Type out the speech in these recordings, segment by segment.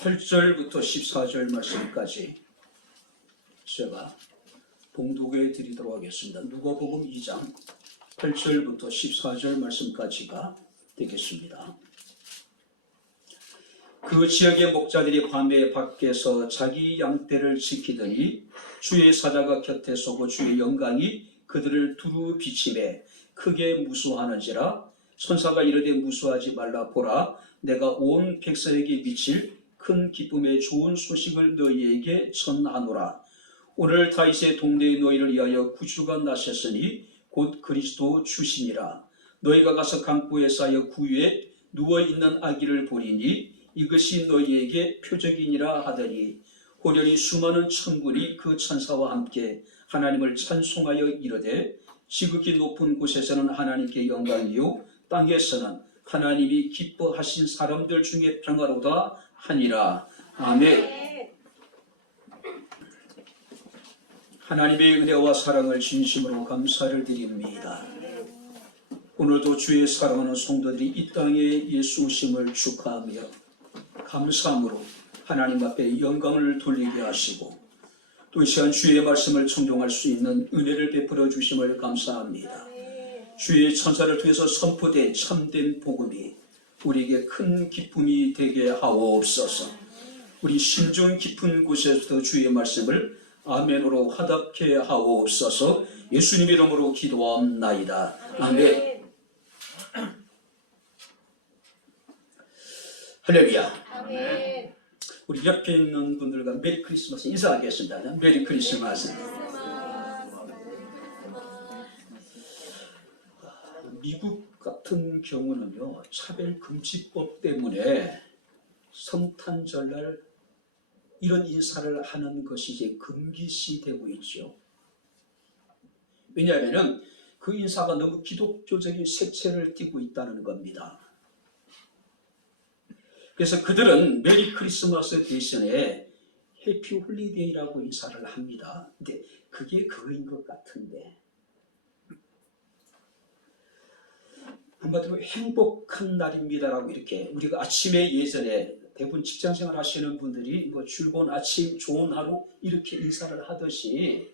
8절부터 14절 말씀까지 제가 봉독해 드리도록 하겠습니다. 누가복음 2장 8절부터 14절 말씀까지가 되겠습니다. 그 지역의 목자들이 밤에 밖에서 자기 양떼를 지키더니 주의 사자가 곁에 서고 주의 영광이 그들을 두루 비치매 크게 무수하는지라. 천사가 이르되 무수하지 말라. 보라, 내가 온 백성에게 미칠 큰 기쁨의 좋은 소식을 너희에게 전하노라. 오늘 다윗의 동네의 너희를 위하여 구주가 나셨으니 곧 그리스도 주시니라. 너희가 가서 강보에 쌓여 구유에 누워있는 아기를 보리니 이것이 너희에게 표적이니라 하더니 호련히 수많은 천군이 그 천사와 함께 하나님을 찬송하여 이르되 지극히 높은 곳에서는 하나님께 영광이요 땅에서는 하나님이 기뻐하신 사람들 중에 평화로다 하니라. 아멘. 하나님의 은혜와 사랑을 진심으로 감사를 드립니다. 오늘도 주의 사랑하는 성도들이 이 땅에 예수 오심을 축하하며 감사함으로 하나님 앞에 영광을 돌리게 하시고 또 이 시간 주의 말씀을 청종할 수 있는 은혜를 베풀어 주심을 감사합니다. 주의 천사를 통해서 선포된 참된 복음이 우리에게 큰 기쁨이 되게 하옵소서. 우리 심중 깊은 곳에서도 주의 말씀을 아멘으로 화답케 하옵소서. 예수님 이름으로 기도합나이다. 아멘. 할렐루야. 아멘. 우리 옆에 있는 분들과 메리 크리스마스 인사하겠습니다. 메리 크리스마스. 미국 같은 경우는요, 차별금지법 때문에 성탄절날 이런 인사를 하는 것이 이제 금기시되고 있죠. 왜냐하면 그 인사가 너무 기독교적인 색채를 띠고 있다는 겁니다. 그래서 그들은 메리 크리스마스 대신에 해피 홀리데이라고 인사를 합니다. 근데 그게 그거인 것 같은데, 한마디로 행복한 날입니다라고 이렇게 우리가 아침에 예전에 대부분 직장생활 하시는 분들이 뭐 출근 아침 좋은 하루 이렇게 인사를 하듯이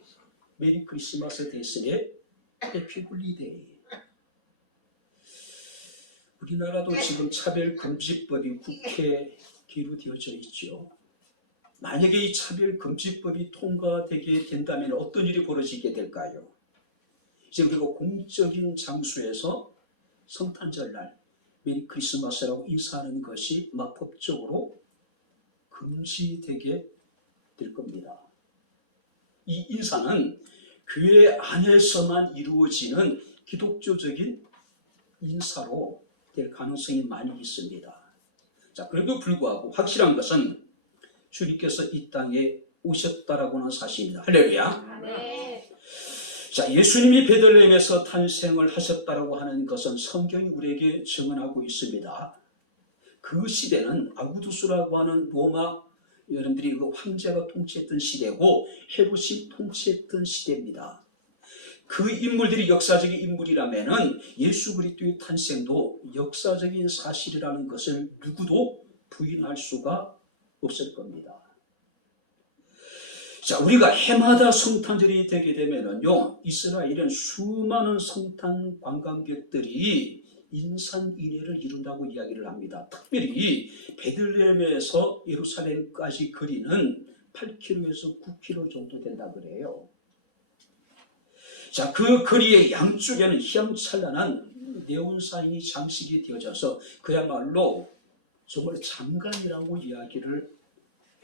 메리 크리스마스 대신에 해피 홀리데이. 우리나라도 지금 차별금지법이 국회에 계류되어져 있죠. 만약에 이 차별금지법이 통과되게 된다면 어떤 일이 벌어지게 될까요? 이제 우리가 공적인 장소에서 성탄절날 메리 크리스마스라고 인사하는 것이 법적으로 금지되게 될 겁니다. 이 인사는 교회 안에서만 이루어지는 기독교적인 인사로 될 가능성이 많이 있습니다. 자, 그래도 불구하고 확실한 것은 주님께서 이 땅에 오셨다라고 하는 사실입니다. 할렐루야. 네. 자, 예수님이 베들레헴에서 탄생을 하셨다라고 하는 것은 성경이 우리에게 증언하고 있습니다. 그 시대는 아구두스라고 하는 로마 여러분들이 그 황제가 통치했던 시대고 헤롯이 통치했던 시대입니다. 그 인물들이 역사적인 인물이라면은 예수 그리스도의 탄생도 역사적인 사실이라는 것을 누구도 부인할 수가 없을 겁니다. 자, 우리가 해마다 성탄절이 되게 되면은요, 이스라엘은 수많은 성탄 관광객들이 인산인해를 이룬다고 이야기를 합니다. 특별히 베들레헴에서 예루살렘까지 거리는 8km에서 9km 정도 된다 그래요. 자, 그 거리의 양쪽에는 희양찬란한 네온사인이 장식이 되어져서 그야말로 정말 장관이라고 이야기를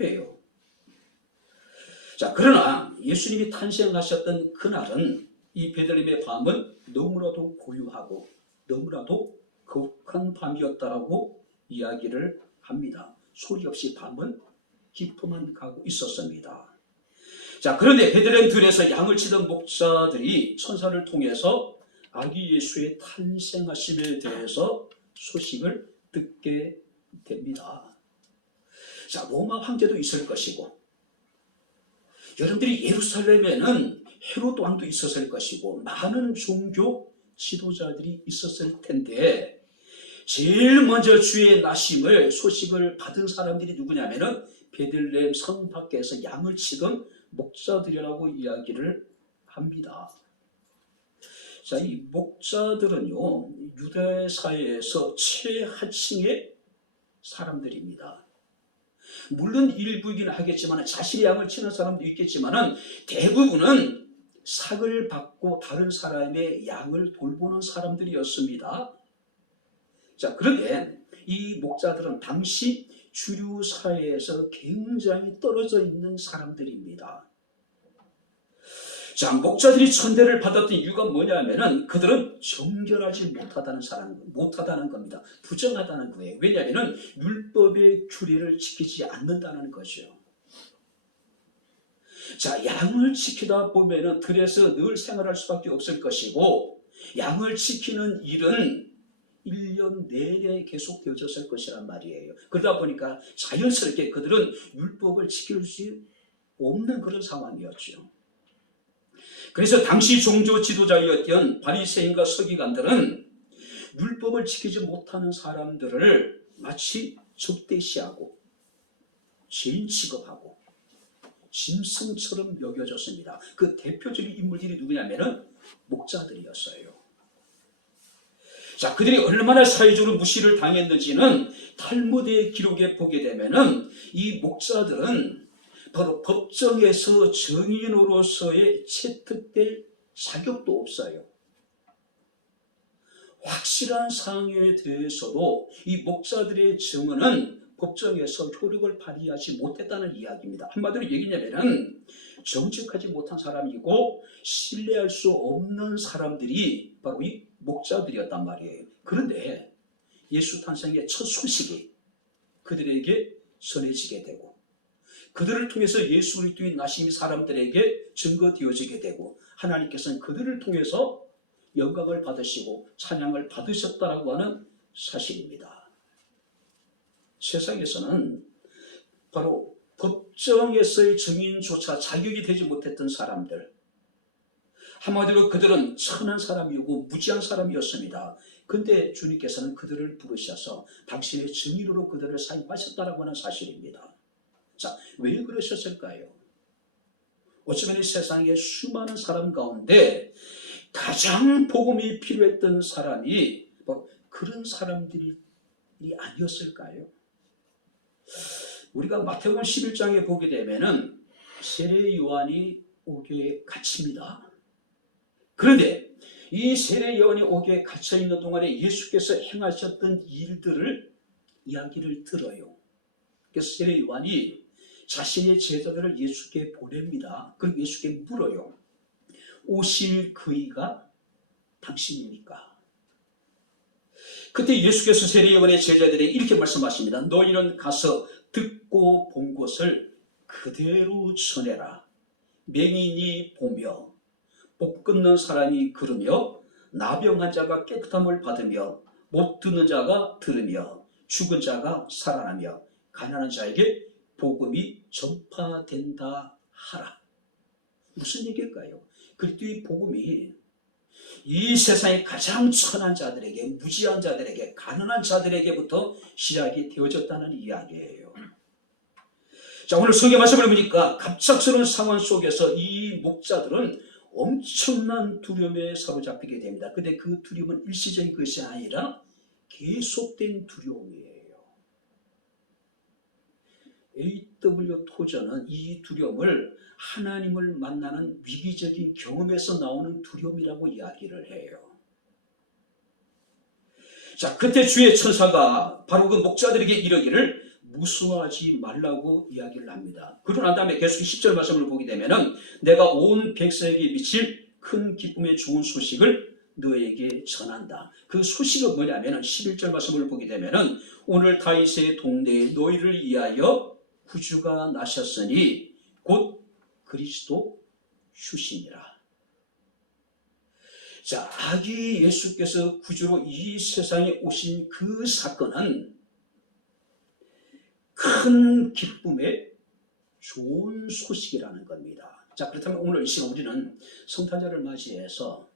해요. 자, 그러나 예수님이 탄생하셨던 그날은 이 베들레헴의 밤은 너무나도 고요하고 너무나도 거룩한 밤이었다라고 이야기를 합니다. 소리 없이 밤은 깊어만 가고 있었습니다. 자, 그런데 베들레헴 들에서 양을 치던 목자들이 천사를 통해서 아기 예수의 탄생하심에 대해서 소식을 듣게 됩니다. 자, 로마 황제도 있을 것이고 여러분들이 예루살렘에는 헤롯 왕도 있었을 것이고 많은 종교 지도자들이 있었을 텐데 제일 먼저 주의 나심을 소식을 받은 사람들이 누구냐면은 베들레헴 성 밖에서 양을 치던 목자들이라고 이야기를 합니다. 자, 이 목자들은요, 유대 사회에서 최하층의 사람들입니다. 물론 일부이긴 하겠지만 자신의 양을 치는 사람도 있겠지만 대부분은 삭을 받고 다른 사람의 양을 돌보는 사람들이었습니다. 자, 그런데 이 목자들은 당시 주류 사회에서 굉장히 떨어져 있는 사람들입니다. 자, 목자들이 천대를 받았던 이유가 뭐냐면은 그들은 정결하지 못하다는 겁니다. 부정하다는 거예요. 왜냐하면은 율법의 규례를 지키지 않는다는 거죠. 자, 양을 지키다 보면은 들에서 늘 생활할 수밖에 없을 것이고, 양을 지키는 일은 1년 내내 계속되어졌을 것이란 말이에요. 그러다 보니까 자연스럽게 그들은 율법을 지킬 수 없는 그런 상황이었죠. 그래서 당시 종교 지도자였던 바리새인과 서기관들은 율법을 지키지 못하는 사람들을 마치 적대시하고 죄인 취급하고 짐승처럼 여겨졌습니다. 그 대표적인 인물들이 누구냐면은 목자들이었어요. 자, 그들이 얼마나 사회적으로 무시를 당했는지는 탈무드의 기록에 보게 되면은 이 목자들은 바로 법정에서 증인으로서의 채택될 자격도 없어요. 확실한 사항에 대해서도 이 목자들의 증언은 법정에서 효력을 발휘하지 못했다는 이야기입니다. 한마디로 얘기냐면은 정직하지 못한 사람이고 신뢰할 수 없는 사람들이 바로 이 목자들이었단 말이에요. 그런데 예수 탄생의 첫 소식이 그들에게 전해지게 되고 그들을 통해서 예수 그리스도의 나심이 사람들에게 증거되어지게 되고 하나님께서는 그들을 통해서 영광을 받으시고 찬양을 받으셨다라고 하는 사실입니다. 세상에서는 바로 법정에서의 증인조차 자격이 되지 못했던 사람들, 한마디로 그들은 천한 사람이고 무지한 사람이었습니다. 근데 주님께서는 그들을 부르셔서 당신의 증인으로 그들을 사용하셨다라고 하는 사실입니다. 자, 왜 그러셨을까요? 어쩌면 이 세상에 수많은 사람 가운데 가장 복음이 필요했던 사람이 그런 사람들이 아니었을까요? 우리가 마태복음 11장에 보게 되면은 세례 요한이 오교에 갇힙니다. 그런데 이 세례 요한이 오교에 갇혀 있는 동안에 예수께서 행하셨던 일들을 이야기를 들어요. 그래서 세례 요한이 자신의 제자들을 예수께 보냅니다. 그리고 예수께 물어요. 오실 그이가 당신입니까? 그때 예수께서 세례 요한의 제자들에게 이렇게 말씀하십니다. 너희는 가서 듣고 본 것을 그대로 전해라. 맹인이 보며 못 걷는 사람이 걸으며 나병한 자가 깨끗함을 받으며 못 듣는 자가 들으며 죽은 자가 살아나며 가난한 자에게 복음이 전파된다 하라. 무슨 얘기일까요? 그리스도의 복음이 이 세상의 가장 천한 자들에게, 무지한 자들에게, 가난한 자들에게부터 시작이 되어졌다는 이야기예요. 자, 오늘 성경 말씀을 보니까 갑작스러운 상황 속에서 이 목자들은 엄청난 두려움에 사로잡히게 됩니다. 근데 그 두려움은 일시적인 것이 아니라 계속된 두려움이에요. A.W. 토저는 이 두려움을 하나님을 만나는 위기적인 경험에서 나오는 두려움이라고 이야기를 해요. 자, 그때 주의 천사가 바로 그 목자들에게 이르기를 무수하지 말라고 이야기를 합니다. 그러고 난 다음에 계속 10절 말씀을 보게 되면은 내가 온 백성에게 미칠 큰 기쁨의 좋은 소식을 너에게 전한다. 그 소식은 뭐냐면은 11절 말씀을 보게 되면은 오늘 다윗의 동네에 너희를 위하여 구주가 나셨으니 곧 그리스도 주시니라. 자, 아기 예수께서 구주로 이 세상에 오신 그 사건은 큰 기쁨의 좋은 소식이라는 겁니다. 자, 그렇다면 오늘 이 시간 우리는 성탄절을 맞이해서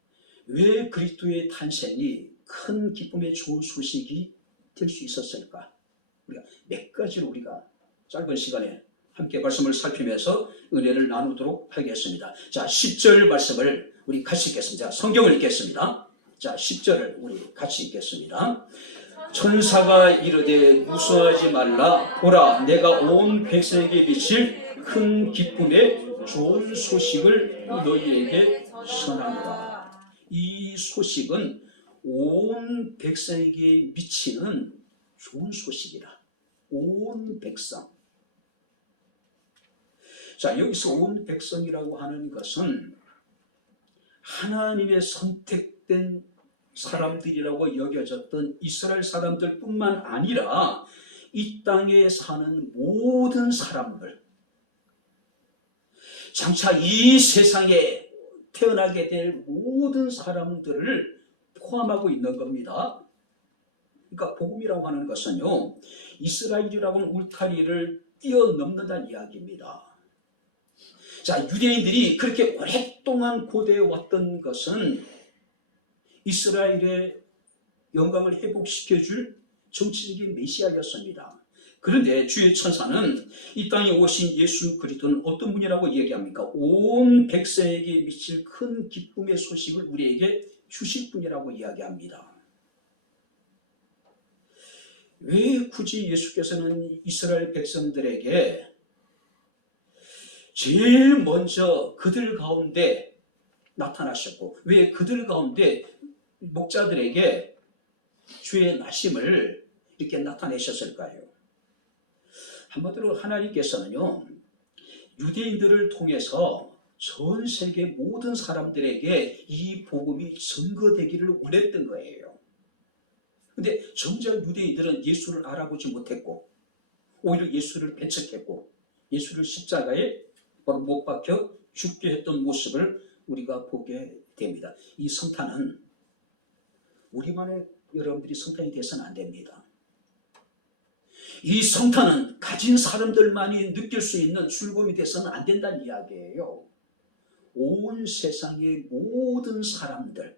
왜 그리스도의 탄생이 큰 기쁨의 좋은 소식이 될 수 있었을까? 우리가 몇 가지로 우리가 짧은 시간에 함께 말씀을 살피면서 은혜를 나누도록 하겠습니다. 자, 10절 말씀을 우리 같이 읽겠습니다. 성경을 읽겠습니다. 자, 10절을 우리 같이 읽겠습니다. 천사가 이르되 무서워하지 말라. 보라, 내가 온 백성에게 미칠 큰 기쁨의 좋은 소식을 너희에게 전하노라. 이 소식은 온 백성에게 미치는 좋은 소식이라. 온 백성. 자, 여기서 온 백성이라고 하는 것은 하나님의 선택된 사람들이라고 여겨졌던 이스라엘 사람들뿐만 아니라 이 땅에 사는 모든 사람들, 장차 이 세상에 태어나게 될 모든 사람들을 포함하고 있는 겁니다. 그러니까 복음이라고 하는 것은요, 이스라엘이라고는 울타리를 뛰어넘는다는 이야기입니다. 자, 유대인들이 그렇게 오랫동안 고대해 왔던 것은 이스라엘의 영광을 회복시켜줄 정치적인 메시아였습니다. 그런데 주의 천사는 이 땅에 오신 예수 그리스도는 어떤 분이라고 얘기합니까? 온 백성에게 미칠 큰 기쁨의 소식을 우리에게 주실 분이라고 이야기합니다. 왜 굳이 예수께서는 이스라엘 백성들에게 제일 먼저 그들 가운데 나타나셨고, 왜 그들 가운데 목자들에게 주의 나심을 이렇게 나타내셨을까요? 한마디로 하나님께서는요, 유대인들을 통해서 전 세계 모든 사람들에게 이 복음이 증거되기를 원했던 거예요. 근데 정작 유대인들은 예수를 알아보지 못했고, 오히려 예수를 배척했고, 예수를 십자가에 바로 못 박혀 죽게 했던 모습을 우리가 보게 됩니다. 이 성탄은 우리만의 여러분들이 성탄이 돼서는 안 됩니다. 이 성탄은 가진 사람들만이 느낄 수 있는 즐거움이 돼서는 안 된다는 이야기예요. 온 세상의 모든 사람들,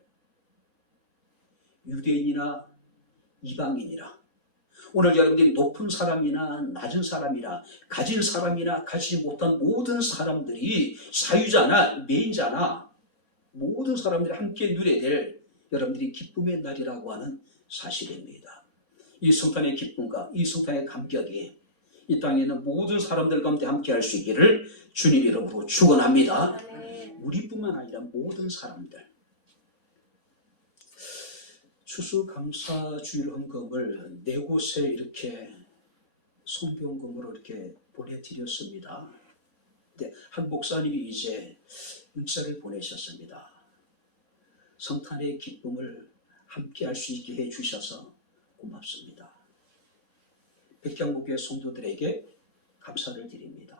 유대인이나 이방인이나, 오늘 여러분들이 높은 사람이나 낮은 사람이나 가진 사람이나 가지지 못한 모든 사람들이 사유자나 매인자나 모든 사람들이 함께 누려야 될 여러분들이 기쁨의 날이라고 하는 사실입니다. 이 성탄의 기쁨과 이 성탄의 감격이 이 땅에 있는 모든 사람들 가운데 함께 할 수 있기를 주님 이름으로 축원합니다. 우리뿐만 아니라 모든 사람들. 추수감사주일 헌금을 4곳에 이렇게 성교헌금으로 이렇게 보내드렸습니다. 근데 한 목사님이 이제 문자를 보내셨습니다. 성탄의 기쁨을 함께 할 수 있게 해주셔서 고맙습니다. 백향목교회 성도들에게 감사를 드립니다.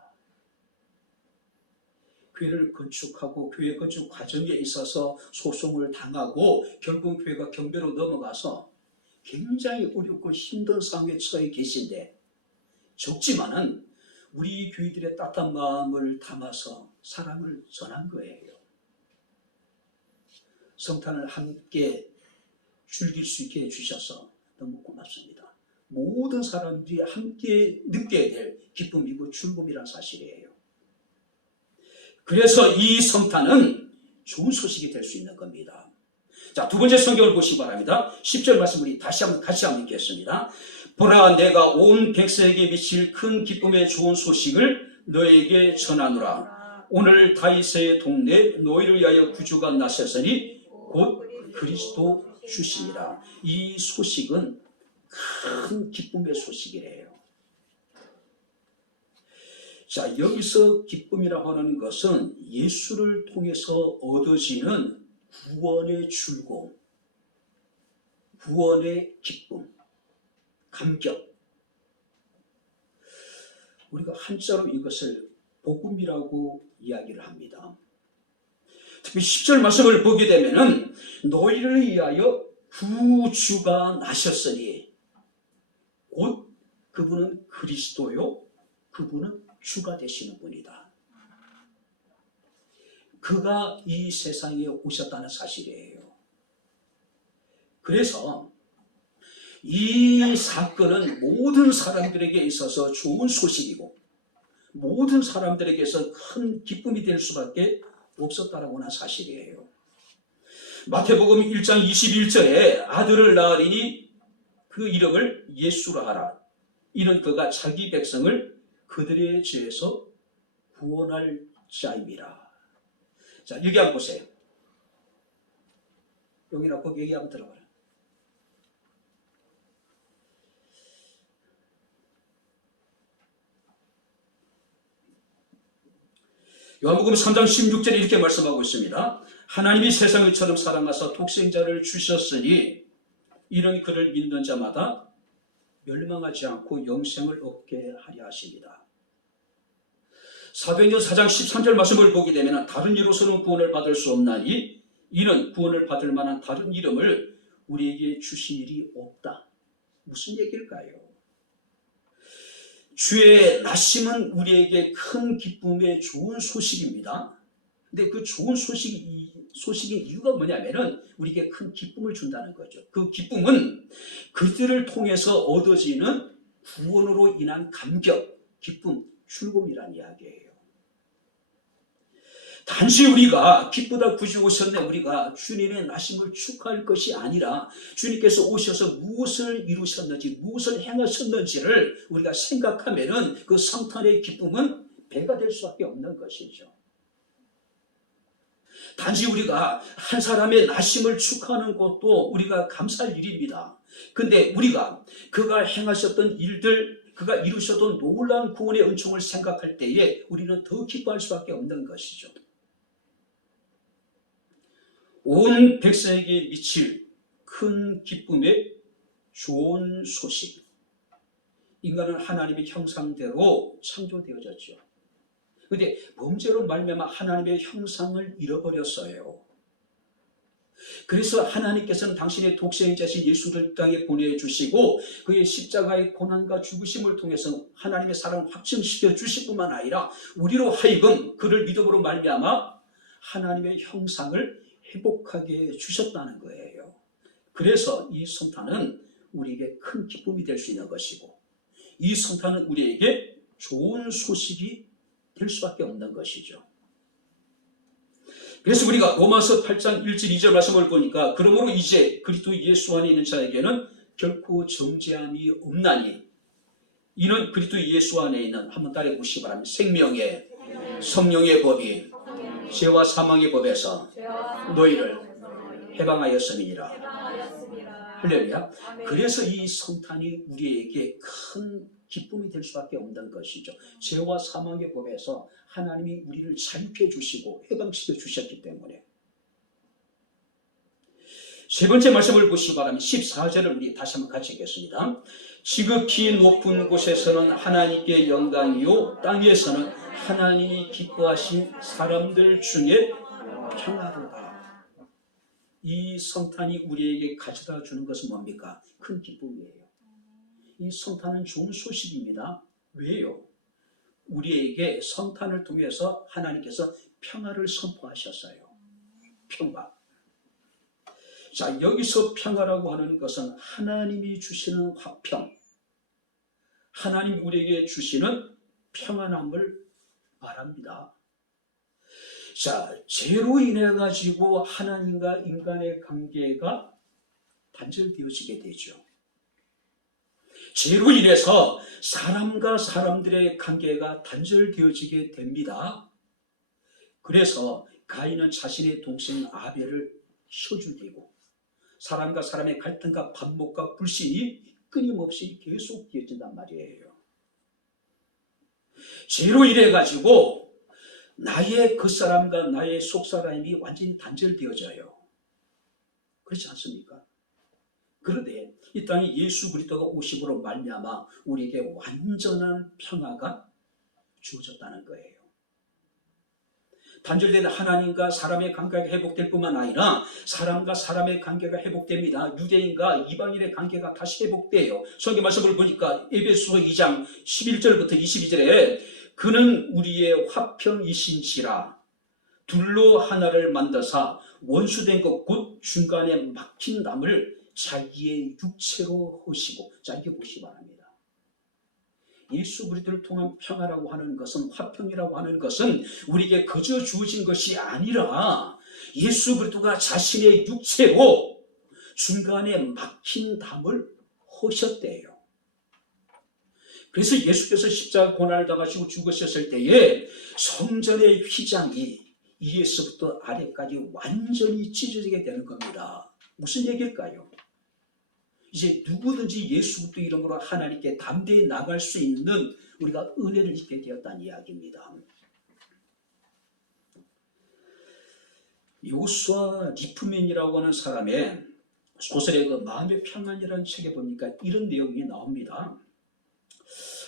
교회를 건축하고 교회 건축 과정에 있어서 소송을 당하고 결국 교회가 경매로 넘어가서 굉장히 어렵고 힘든 상황에 처해 계신데, 적지만은 우리 교회들의 따뜻한 마음을 담아서 사랑을 전한 거예요. 성탄을 함께 즐길 수 있게 해주셔서 너무 고맙습니다. 모든 사람들이 함께 느껴야 될 기쁨이고 즐거움이란 사실이에요. 그래서 이 성탄은 좋은 소식이 될 수 있는 겁니다. 자, 두 번째 성경을 보시기 바랍니다. 10절 말씀 우리 같이 한번 읽겠습니다. 보라, 내가 온 백성에게 미칠 큰 기쁨의 좋은 소식을 너에게 전하노라. 오늘 다윗의 동네 너희를 위하여 구주가 나셨으니 곧 그리스도 주시니라. 이 소식은 큰 기쁨의 소식이래요. 자, 여기서 기쁨이라고 하는 것은 예수를 통해서 얻어지는 구원의 즐거움, 구원의 기쁨, 감격. 우리가 한자로 이것을 복음이라고 이야기를 합니다. 특히 10절 말씀을 보게 되면은 너희를 위하여 구주가 나셨으니, 곧 그분은 그리스도요, 그분은 주가 되시는 분이다. 그가 이 세상에 오셨다는 사실이에요. 그래서 이 사건은 모든 사람들에게 있어서 좋은 소식이고 모든 사람들에게서 큰 기쁨이 될 수밖에 없었다라고 하는 사실이에요. 마태복음 1장 21절에 아들을 낳으리니 그 이름을 예수라 하라. 이는 그가 자기 백성을 그들의 죄에서 구원할 자임이라. 자, 여기 한번 보세요. 여기나 거기 여기 한번 들어봐요. 요한복음 3장 16절에 이렇게 말씀하고 있습니다. 하나님이 세상을 처럼 사랑하사 독생자를 주셨으니 이는 그를 믿는 자마다 멸망하지 않고 영생을 얻게 하려 하십니다. 사도행전 4장 13절 말씀을 보게 되면 다른 이로서는 구원을 받을 수 없나니 이는 구원을 받을 만한 다른 이름을 우리에게 주신 일이 없다. 무슨 얘기일까요? 주의 나심은 우리에게 큰 기쁨의 좋은 소식입니다. 근데 그 좋은 소식의 이유가 뭐냐면은 우리에게 큰 기쁨을 준다는 거죠. 그 기쁨은 그들을 통해서 얻어지는 구원으로 인한 감격, 기쁨, 즐거움이라는 이야기예요. 단지 우리가 기쁘다 굳이 오셨네 우리가 주님의 나심을 축하할 것이 아니라 주님께서 오셔서 무엇을 이루셨는지 무엇을 행하셨는지를 우리가 생각하면은 그 성탄의 기쁨은 배가 될 수밖에 없는 것이죠. 단지 우리가 한 사람의 나심을 축하하는 것도 우리가 감사할 일입니다. 근데 우리가 그가 행하셨던 일들, 그가 이루셨던 놀라운 구원의 은총을 생각할 때에 우리는 더 기뻐할 수밖에 없는 것이죠. 온 백성에게 미칠 큰 기쁨의 좋은 소식. 인간은 하나님의 형상대로 창조되어졌죠. 그런데 범죄로 말미암아 하나님의 형상을 잃어버렸어요. 그래서 하나님께서는 당신의 독생자신 예수를 땅에 보내주시고 그의 십자가의 고난과 죽으심을 통해서 하나님의 사랑을 확증시켜 주실 뿐만 아니라 우리로 하여금 그를 믿음으로 말미암아 하나님의 형상을 회복하게 주셨다는 거예요. 그래서 이 성탄은 우리에게 큰 기쁨이 될 수 있는 것이고 이 성탄은 우리에게 좋은 소식이 될 수밖에 없는 것이죠. 그래서 우리가 로마서 8장 1절 2절 말씀을 보니까 그러므로 이제 그리스도 예수 안에 있는 자에게는 결코 정죄함이 없나니 이는 그리스도 예수 안에 있는 한번 따라해 보시기 바랍니다. 생명의 성령의 법이 죄와 사망의 법에서 너희를 해방하였음이니라. 할렐루야. 그래서 이 성탄이 우리에게 큰 기쁨이 될 수밖에 없는 것이죠. 죄와 사망의 법에서 하나님이 우리를 자유케 주시고 해방시켜 주셨기 때문에. 세 번째 말씀을 보시기 바랍니다. 14절을 우리 다시 한번 같이 읽겠습니다. 지극히 높은 곳에서는 하나님께 영광이요 땅에서는 하나님이 기뻐하신 사람들 중에 평화로다. 이 성탄이 우리에게 가져다 주는 것은 뭡니까? 큰 기쁨이에요. 이 성탄은 좋은 소식입니다. 왜요? 우리에게 성탄을 통해서 하나님께서 평화를 선포하셨어요. 평화. 자, 여기서 평화라고 하는 것은 하나님이 주시는 화평, 하나님 우리에게 주시는 평안함을 말합니다. 자, 죄로 인해 가지고 하나님과 인간의 관계가 단절되어지게 되죠. 죄로 인해서 사람과 사람들의 관계가 단절되어지게 됩니다. 그래서 가인은 자신의 동생 아벨을 쳐죽이고 사람과 사람의 갈등과 반목과 불신이 끊임없이 계속 이어진단 말이에요. 죄로 인해 가지고 나의 겉사람과 나의 속사람이 완전히 단절되어져요. 그렇지 않습니까? 그런데 이 땅에 예수 그리스도가 오심으로 말미암아 우리에게 완전한 평화가 주어졌다는 거예요. 단절된 하나님과 사람의 관계가 회복될 뿐만 아니라 사람과 사람의 관계가 회복됩니다. 유대인과 이방인의 관계가 다시 회복돼요. 성경 말씀을 보니까 에베소서 2장 11절부터 22절에 그는 우리의 화평이신지라 둘로 하나를 만드사 원수된 것 곧 중간에 막힌 담을 자기의 육체로 하시고, 자, 이게 보시기 바랍니다. 예수 그리스도를 통한 평화라고 하는 것은, 화평이라고 하는 것은 우리에게 거저 주어진 것이 아니라 예수 그리스도가 자신의 육체로 중간에 막힌 담을 하셨대요. 그래서 예수께서 십자가 고난을 당하시고 죽으셨을 때에 성전의 휘장이 위에서부터 아래까지 완전히 찢어지게 되는 겁니다. 무슨 얘기일까요? 이제 누구든지 예수 그리스도 이름으로 하나님께 담대히 나갈 수 있는 우리가 은혜를 입게 되었다는 이야기입니다. 요수아 리프맨이라고 하는 사람의 소설의 그 마음의 평안이라는 책에 보니까 이런 내용이 나옵니다.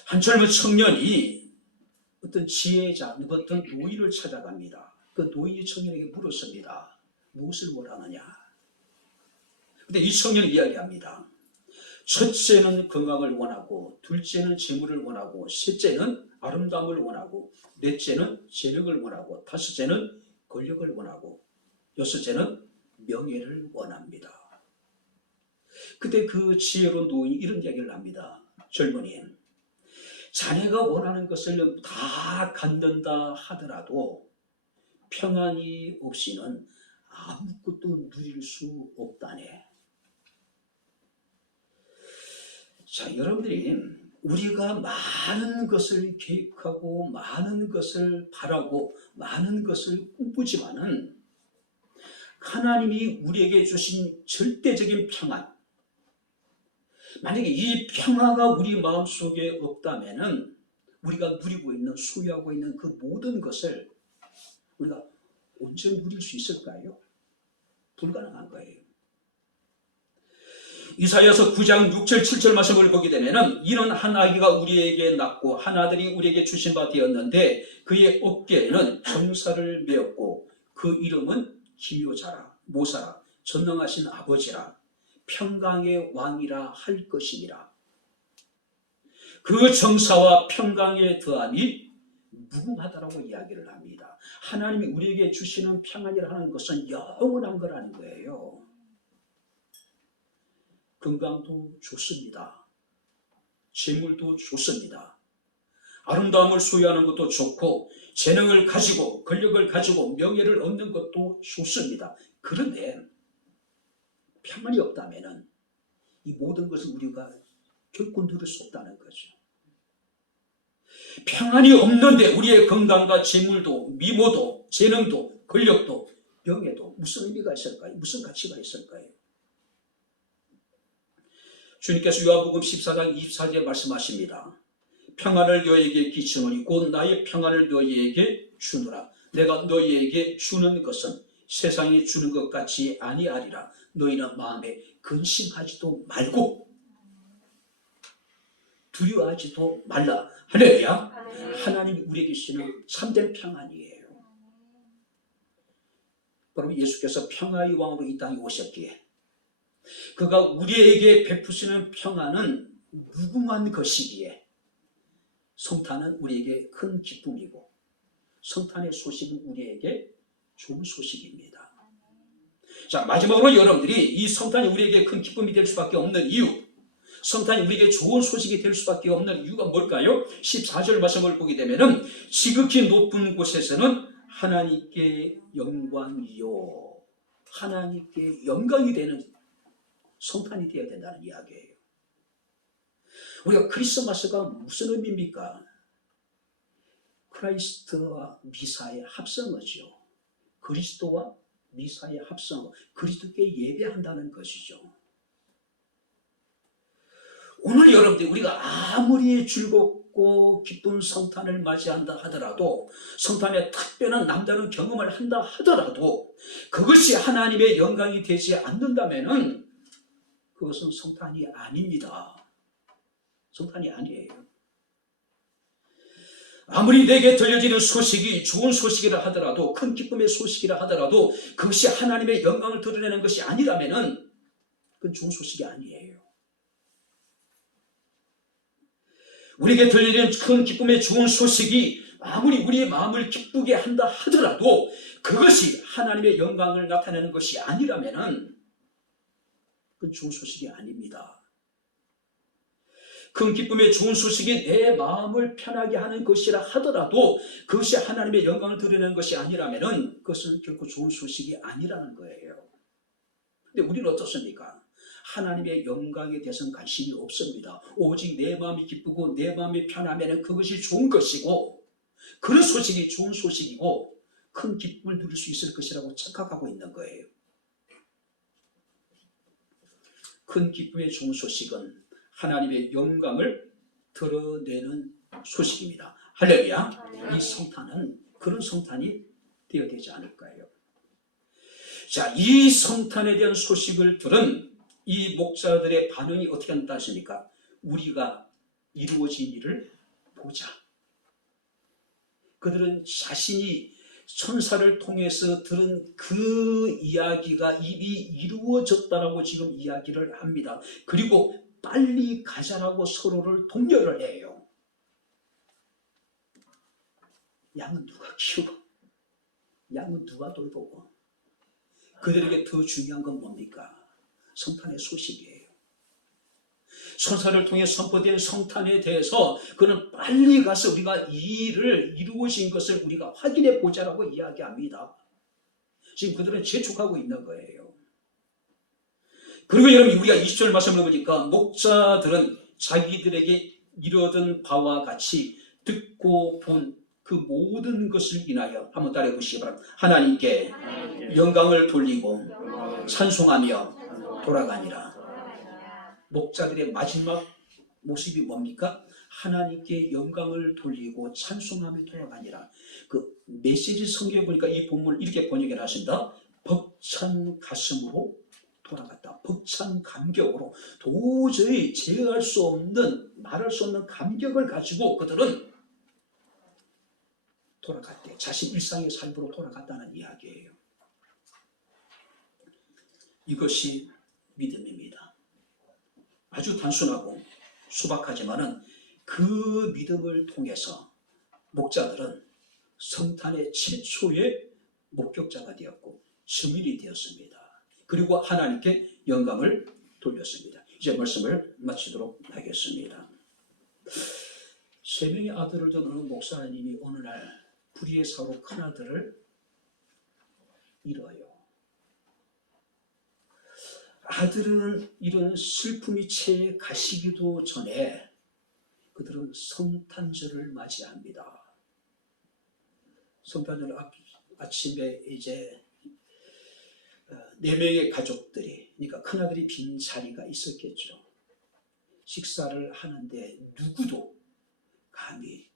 한 젊은 청년이 어떤 지혜자, 어떤 노인을 찾아갑니다. 그 노인이 청년에게 물었습니다. 무엇을 원하느냐? 근데 이 청년이 이야기합니다. 첫째는 건강을 원하고, 둘째는 재물을 원하고, 셋째는 아름다움을 원하고, 넷째는 재력을 원하고, 다섯째는 권력을 원하고, 여섯째는 명예를 원합니다. 그때 그 지혜로운 노인이 이런 이야기를 합니다. 젊은이, 자네가 원하는 것을 다 갖는다 하더라도 평안이 없이는 아무것도 누릴 수 없다네. 자, 여러분들이 우리가 많은 것을 계획하고 많은 것을 바라고 많은 것을 꿈꾸지만은 하나님이 우리에게 주신 절대적인 평안, 만약에 이 평화가 우리 마음속에 없다면은 우리가 누리고 있는, 소유하고 있는 그 모든 것을 우리가 언제 누릴 수 있을까요? 불가능한 거예요. 이사야서 9장 6절 7절 말씀을 보게 되면은 이런 한 아기가 우리에게 낳고 한 아들이 우리에게 주신 바 되었는데 그의 어깨에는 정사를 메었고 그 이름은 기묘자라, 모사라, 전능하신 아버지라, 평강의 왕이라 할 것이니라. 그 정사와 평강의 더함이 무궁하다라고 이야기를 합니다. 하나님이 우리에게 주시는 평안이라는 것은 영원한 거라는 거예요. 건강도 좋습니다. 재물도 좋습니다. 아름다움을 소유하는 것도 좋고, 재능을 가지고 권력을 가지고 명예를 얻는 것도 좋습니다. 그런데 평안이 없다면 이 모든 것을 우리가 결코 누릴 수 없다는 거죠. 평안이 없는데 우리의 건강과 재물도, 미모도, 재능도, 권력도, 명예도 무슨 의미가 있을까요? 무슨 가치가 있을까요? 주님께서 요한복음 14장 24절에 말씀하십니다. 평안을 너희에게 끼치노니 곧 나의 평안을 너희에게 주노라. 내가 너희에게 주는 것은 세상이 주는 것 같이 아니하리라. 너희는 마음에 근심하지도 말고 두려워하지도 말라. 할렐루야. 하나님이 우리에게 주시는 참된 평안이에요. 그럼 예수께서 평화의 왕으로 이 땅에 오셨기에 그가 우리에게 베푸시는 평안은 무궁한 것이기에 성탄은 우리에게 큰 기쁨이고 성탄의 소식은 우리에게 좋은 소식입니다. 자, 마지막으로 여러분들이 이 성탄이 우리에게 큰 기쁨이 될 수밖에 없는 이유, 성탄이 우리에게 좋은 소식이 될 수밖에 없는 이유가 뭘까요? 14절 말씀을 보게 되면은 지극히 높은 곳에서는 하나님께 영광이요, 하나님께 영광이 되는 성탄이 되어야 된다는 이야기예요. 우리가 크리스마스가 무슨 의미입니까? 크라이스트와 미사의 합성어죠. 그리스도와 미사의 합성어, 그리스도께 예배한다는 것이죠. 오늘 여러분들 우리가 아무리 즐겁고 기쁜 성탄을 맞이한다 하더라도, 성탄에 특별한 남다른 경험을 한다 하더라도 그것이 하나님의 영광이 되지 않는다면은 그것은 성탄이 아닙니다. 성탄이 아니에요. 아무리 내게 들려지는 소식이 좋은 소식이라 하더라도, 큰 기쁨의 소식이라 하더라도 그것이 하나님의 영광을 드러내는 것이 아니라면은 그건 좋은 소식이 아니에요. 우리에게 들리는 큰 기쁨의 좋은 소식이 아무리 우리의 마음을 기쁘게 한다 하더라도 그것이 하나님의 영광을 나타내는 것이 아니라면은 그건 좋은 소식이 아닙니다. 큰 기쁨의 좋은 소식이 내 마음을 편하게 하는 것이라 하더라도 그것이 하나님의 영광을 드러내는 것이 아니라면 그것은 결코 좋은 소식이 아니라는 거예요. 근데 우리는 어떻습니까? 하나님의 영광에 대해서는 관심이 없습니다. 오직 내 마음이 기쁘고 내 마음이 편하면 그것이 좋은 것이고 그런 소식이 좋은 소식이고 큰 기쁨을 누릴 수 있을 것이라고 착각하고 있는 거예요. 큰 기쁨의 좋은 소식은 하나님의 영광을 드러내는 소식입니다. 할렐루야. 이 성탄은 그런 성탄이 되어야 되지 않을까요? 자, 이 성탄에 대한 소식을 들은 이 목사들의 반응이 어떻게 한다 하십니까? 우리가 이루어진 일을 보자. 그들은 자신이 천사를 통해서 들은 그 이야기가 이미 이루어졌다라고 지금 이야기를 합니다. 그리고 빨리 가자라고 서로를 독려를 해요. 양은 누가 키우고 양은 누가 돌보고. 그들에게 더 중요한 건 뭡니까? 성탄의 소식이에요. 천사를 통해 선포된 성탄에 대해서 그는 빨리 가서 우리가 이 일을 이루어진 것을 우리가 확인해 보자라고 이야기합니다. 지금 그들은 재촉하고 있는 거예요. 그리고 여러분 우리가 20절 말씀을 보니까 목자들은 자기들에게 이르던 바와 같이 듣고 본 그 모든 것을 인하여 한번 따라해 보시기 바랍니다. 하나님께 영광을 돌리고 찬송하며 돌아가니라. 목자들의 마지막 모습이 뭡니까? 하나님께 영광을 돌리고 찬송하며 돌아가니라. 그 메시지 성경에 보니까 이 본문을 이렇게 번역을 하신다. 벅찬 가슴으로 돌아갔다. 벅찬 감격으로 도저히 제어할 수 없는 말할 수 없는 감격을 가지고 그들은 돌아갔대. 자신 일상의 삶으로 돌아갔다는 이야기예요. 이것이 믿음입니다. 아주 단순하고 소박하지만은 그 믿음을 통해서 목자들은 성탄의 최초의 목격자가 되었고 증인이 되었습니다. 그리고 하나님께 영광을 돌렸습니다. 이제 말씀을 마치도록 하겠습니다. 세 명의 아들을 두는 목사님이 어느 날 불의의 사고로 큰 아들을 잃어요. 아들은 이런 슬픔이 채 가시기도 전에 그들은 성탄절을 맞이합니다. 성탄절 아침에 이제 4명의 가족들이, 그러니까 큰아들이 빈 자리가 있었겠죠. 식사를 하는데 누구도 감히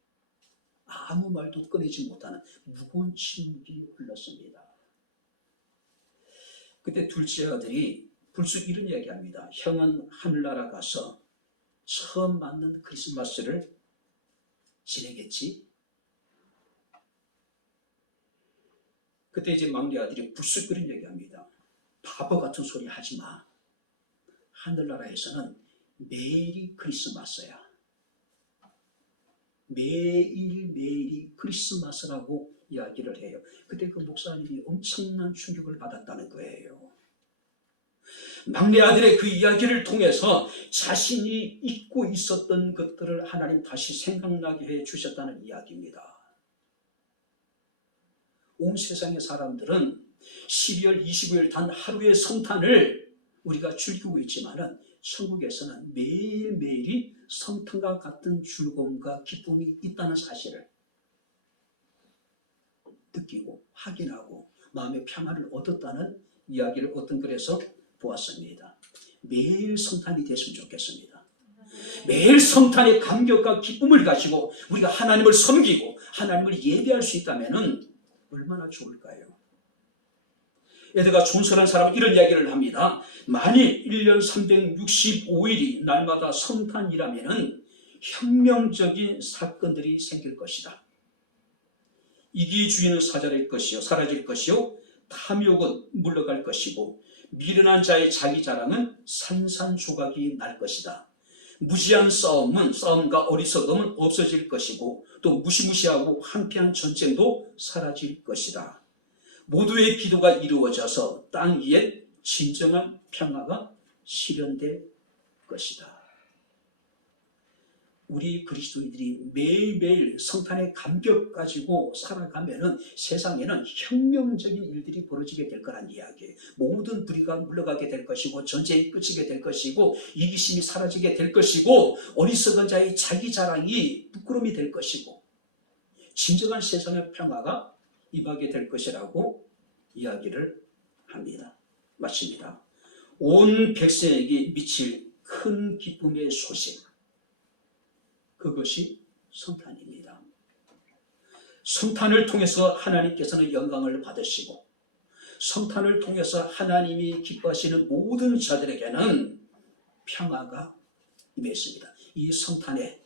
아무 말도 꺼내지 못하는 무거운 침묵이 흘렀습니다. 그때 둘째 아들이 불쑥 이런 이야기합니다. 형은 하늘나라 가서 처음 맞는 크리스마스를 지내겠지? 그때 이제 막내 아들이 불쑥 그런 얘기합니다. 바보 같은 소리 하지 마. 하늘나라에서는 매일이 크리스마스야. 매일매일이 크리스마스라고 이야기를 해요. 그때 그 목사님이 엄청난 충격을 받았다는 거예요. 막내 아들의 그 이야기를 통해서 자신이 잊고 있었던 것들을 하나님 다시 생각나게 해 주셨다는 이야기입니다. 온 세상의 사람들은 12월 25일 단 하루의 성탄을 우리가 즐기고 있지만은 천국에서는 매일매일이 성탄과 같은 즐거움과 기쁨이 있다는 사실을 느끼고 확인하고 마음의 평안을 얻었다는 이야기를 어떤 글에서 보았습니다. 매일 성탄이 됐으면 좋겠습니다. 매일 성탄의 감격과 기쁨을 가지고 우리가 하나님을 섬기고 하나님을 예배할 수 있다면 얼마나 좋을까요? 에드가 존스라는 사람은 이런 이야기를 합니다. 만일 1년 365일이 날마다 성탄이라면 혁명적인 사건들이 생길 것이다. 이기주의는 사라질 것이요 탐욕은 물러갈 것이고 미련한 자의 자기 자랑은 산산조각이 날 것이다. 무지한 싸움과 어리석음은 없어질 것이고 또 무시무시하고 황폐한 전쟁도 사라질 것이다. 모두의 기도가 이루어져서 땅 위에 진정한 평화가 실현될 것이다. 우리 그리스도인들이 매일매일 성탄의 감격 가지고 살아가면은 세상에는 혁명적인 일들이 벌어지게 될 거란 이야기예요. 모든 불의가 물러가게 될 것이고, 전쟁이 끝이게 될 것이고, 이기심이 사라지게 될 것이고, 어리석은 자의 자기 자랑이 부끄러움이 될 것이고, 진정한 세상의 평화가 임하게 될 것이라고 이야기를 합니다. 마칩니다. 온 백성에게 미칠 큰 기쁨의 소식, 그것이 성탄입니다. 성탄을 통해서 하나님께서는 영광을 받으시고, 성탄을 통해서 하나님이 기뻐하시는 모든 자들에게는 평화가 임했습니다. 이 성탄의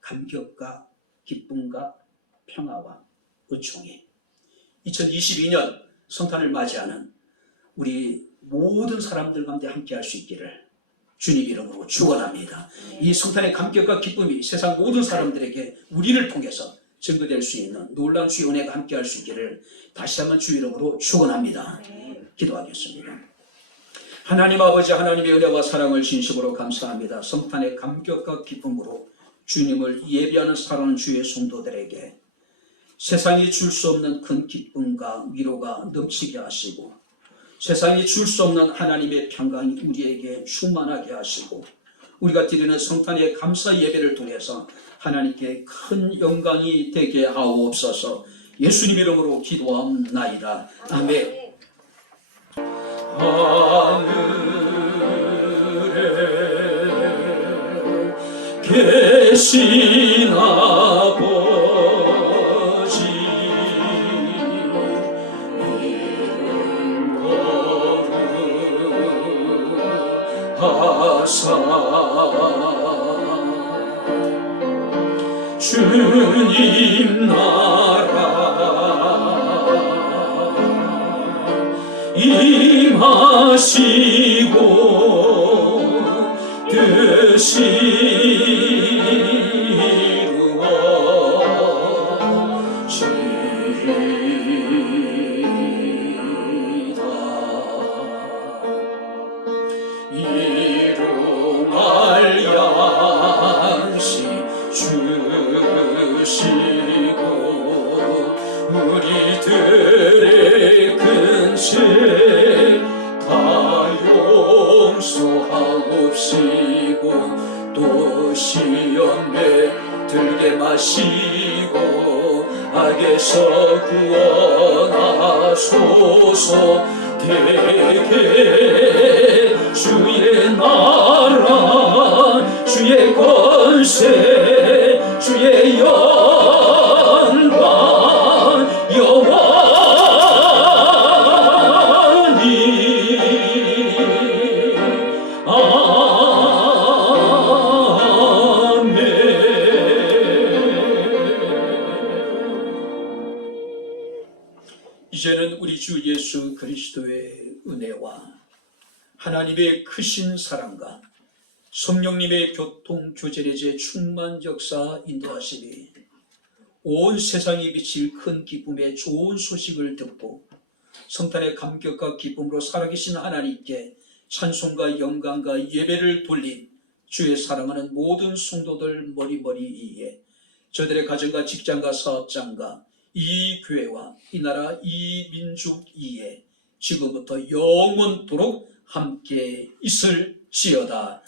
감격과 기쁨과 평화와 은총이 2022년 성탄을 맞이하는 우리 모든 사람들 가운데 함께 할 수 있기를 주님 이름으로 축원합니다. 이 성탄의 감격과 기쁨이 세상 모든 사람들에게 우리를 통해서 증거될 수 있는 놀라운 주의 은혜가 함께 할 수 있기를 다시 한번 주의 이름으로 축원합니다. 기도하겠습니다. 하나님 아버지, 하나님의 은혜와 사랑을 진심으로 감사합니다. 성탄의 감격과 기쁨으로 주님을 예배하는 사랑하는 주의 성도들에게 세상이 줄 수 없는 큰 기쁨과 위로가 넘치게 하시고, 세상이 줄 수 없는 하나님의 평강이 우리에게 충만하게 하시고, 우리가 드리는 성탄의 감사 예배를 통해서 하나님께 큰 영광이 되게 하옵소서. 예수님 이름으로 기도하옵나이다. 아멘. 하늘에 계신 아버지, 하사 주님 나라 임하시고 뜻이 이루어지이다. 일용할 양식 주시고 우리들의 큰 죄 다 용서하옵시고, 또 시험에 들게 마시고 악에서 구원하소서. 대개 주의 나라 주의 권세 주의 영광 영원히 아멘. 이제는 우리 주 예수 그리스도의 은혜와 하나님의 크신 사랑과 성령님의 교통 교제례제 충만 역사 인도하심이 온 세상이 비칠 큰 기쁨의 좋은 소식을 듣고 성탄의 감격과 기쁨으로 살아계신 하나님께 찬송과 영광과 예배를 돌린 주의 사랑하는 모든 성도들 머리머리 위에, 저들의 가정과 직장과 사업장과 이 교회와 이 나라 이 민족 위에 지금부터 영원토록 함께 있을지어다.